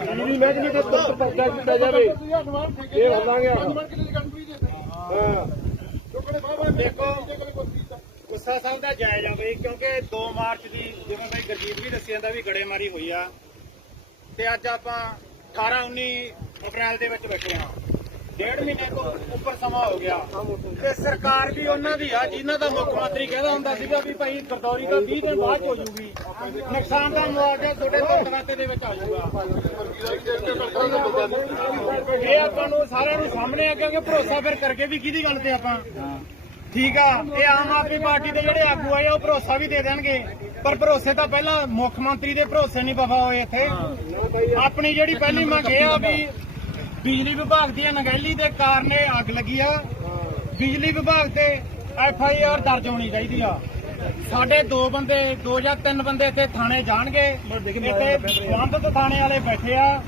ਬਿਜਲੀ ਮਹਿਕਮੇ ਦਾ ਤੁਰਤ ਪਰਚਾ ਕੀਤਾ ਜਾਵੇ ਇਹ ਹੱਲਾਂਗੇ ਹਾਂ ਦੇਖੋ ਗੁੱਸਾ ਸਾਹਿਬ ਦਾ ਜਾਇਜ਼ ਆ ਬਈ ਕਿਉਂਕਿ 2 ਮਾਰਚ ਦੀ ਜਿਵੇਂ ਬਈ ਗੁਰਜੀਤ ਵੀ ਦੱਸਿਆ ਜਾਂਦਾ ਵੀ ਗੜੇਮਾਰੀ ਹੋਈ ਆ ਤੇ ਅੱਜ ਆਪਾਂ 18 19 ਅਪ੍ਰੈਲ ਦੇ ਵਿੱਚ ਬੈਠੇ ਆ ਡੇਢ ਮਹੀਨੇ ਤੋਂ ਉੱਪਰ ਸਮਾਂ ਹੋ ਗਿਆ। ਤੇ ਸਰਕਾਰ ਵੀ ਉਹਨਾਂ ਦੀ ਆ, ਜਿਨ੍ਹਾਂ ਦਾ ਮੁੱਖ ਮੰਤਰੀ ਕਹਿੰਦਾ ਹੁੰਦਾ ਸੀਗਾ ਵੀ ਭਾਈ ਗਰਦੌਰੀ ਦਾ 20 ਦਿਨ ਬਾਅਦ ਹੋ ਜੂਗੀ। ਨੁਕਸਾਨ ਦਾ ਮੁਆਵਜ਼ਾ ਤੁਹਾਡੇ ਖਾਤੇ ਦੇ ਵਿੱਚ ਆ ਜਾਊਗਾ। ਇਹ ਆਪਾਂ ਨੂੰ ਸਾਰਿਆਂ ਨੂੰ ਸਾਹਮਣੇ ਆ ਕਿਉਂਕਿ ਭਰੋਸਾ ਫਿਰ ਕਰਕੇ ਵੀ ਕਿਹਦੀ ਗੱਲ ਤੇ ਆਪਾਂ? ਠੀਕ ਆ, ਇਹ ਆਮ ਆਦਮੀ ਪਾਰਟੀ ਦੇ ਜਿਹੜੇ ਆਗੂ ਆਏ ਉਹ ਭਰੋਸਾ ਵੀ ਦੇ ਦੇਣਗੇ। ਪਰ ਭਰੋਸੇ ਤਾਂ ਪਹਿਲਾਂ ਮੁੱਖ ਮੰਤਰੀ ਦੇ ਭਰੋਸੇ ਨਹੀਂ ਵਫਾ ਹੋਏ ਇੱਥੇ। ਆਪਣੀ ਜਿਹੜੀ ਪਹਿਲੀ ਮੰਗ ਇਹ ਆ ਵੀ ਬਿਜਲੀ ਵਿਭਾਗ ਦੀ ਅਣਗਹਿਲੀ ਦੇ ਕਾਰਨ ਇਹ ਅੱਗ ਲੱਗੀ ਆ। ਬਿਜਲੀ ਵਿਭਾਗ ਤੇ ਐਫ ਆਈ ਆਰ ਦਰਜ ਹੋਣੀ ਚਾਹੀਦੀ ਆ। ਸਾਡੇ ਦੋ ਬੰਦੇ, ਦੋ ਜਾਂ ਤਿੰਨ ਬੰਦੇ ਇੱਥੇ ਥਾਣੇ ਜਾਣਗੇ। ਇੱਥੇ ਸੰਬੰਧਿਤ ਥਾਣੇ ਵਾਲੇ ਬੈਠੇ ਆ।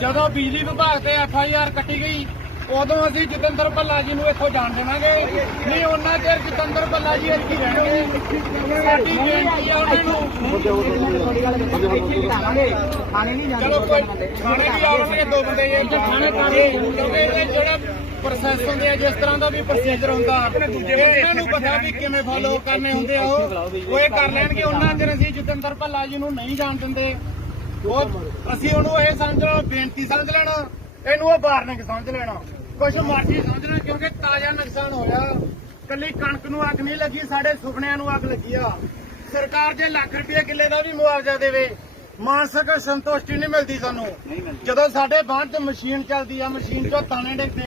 ਜਦੋਂ ਬਿਜਲੀ ਵਿਭਾਗ ਤੇ ਐਫ ਆਈ ਆਰ ਕੱਟੀ ਗਈ, ਉਦੋਂ ਅਸੀਂ ਜਤਿੰਦਰ ਭੱਲਾ ਜੀ ਨੂੰ ਇੱਥੋਂ ਜਾਣ ਦੇਵਾਂਗੇ। ਉਹਨਾਂ ਚਿਰ ਜਤਿੰਦਰ ਭੱਲਾ ਜੀ ਇੱਥੇ ਹੀ ਰਹਿਣਗੇ। ਸਾਡੀ ਬੇਨਤੀ ਆ ਉਹਨਾਂ ਨੂੰ। ਚਲੋ ਕੋਈ ਥਾਣੇ ਵੀ ਆਉਣਗੇ ਦੋ ਬੰਦੇ ਇਹ ਜੇ ਥਾਣੇ ਕਾਰੇ ਕਿਉਂਕਿ ਇਹ ਜਿਹੜਾ ਪ੍ਰੋਸੈਸ ਹੁੰਦੇ ਆ ਜਿਸ ਤਰ੍ਹਾਂ ਦਾ ਵੀ ਪ੍ਰੋਸੀਜਰ ਹੁੰਦਾ ਇਹ ਉਹਨਾਂ ਨੂੰ ਪਤਾ ਵੀ ਕਿਵੇਂ ਫਾਲੋ ਕਰਨੇ ਹੁੰਦੇ ਆ ਉਹ। ਉਹ ਇਹ ਕਰ ਲੈਣਗੇ। ਉਹਨਾਂ ਚਿਰ ਅਸੀਂ ਜਤਿੰਦਰ ਭੱਲਾ ਜੀ ਨੂੰ ਨਹੀਂ ਜਾਣ ਦਿੰਦੇ। ਉਹ ਅਸੀਂ ਉਹਨੂੰ ਇਹ ਸਮਝ ਲਓ ਬੇਨਤੀ ਸਮਝ ਲੈਣਾ। ਇਹਨੂੰ ਉਹ ਵਾਰਨਿੰਗ ਸਮਝ ਲੈਣਾ। ਕੁਛ ਮਰਜ਼ੀ ਸਮਝ ਲੈਣਾ ਕਿਉਂਕਿ ਕੱਲੀ ਕਣਕ ਨੂੰ ਅੱਗ ਨਹੀਂ ਲੱਗੀ ਸਾਡੇ ਸੁਪਨਿਆਂ ਨੂੰ ਅੱਗ ਲੱਗੀ ਆ। ਸਰਕਾਰ ਜੇ ਲੱਖ ਰੁਪਏ ਕਿੱਲੇ ਦਾ ਵੀ ਮੁਆਵਜ਼ਾ ਦੇਵੇ ਮਾਨਸਿਕ ਸੰਤੁਸ਼ਟੀ ਨਹੀਂ ਮਿਲਦੀ ਸਾਨੂੰ। ਜਦੋਂ ਸਾਡੇ ਬਾਅਦ ਚ ਮਸ਼ੀਨ ਚੱਲਦੀ ਆ ਮਸ਼ੀਨ ਚੋਂ ਤਾਣੇ ਡਿੱਗਦੇ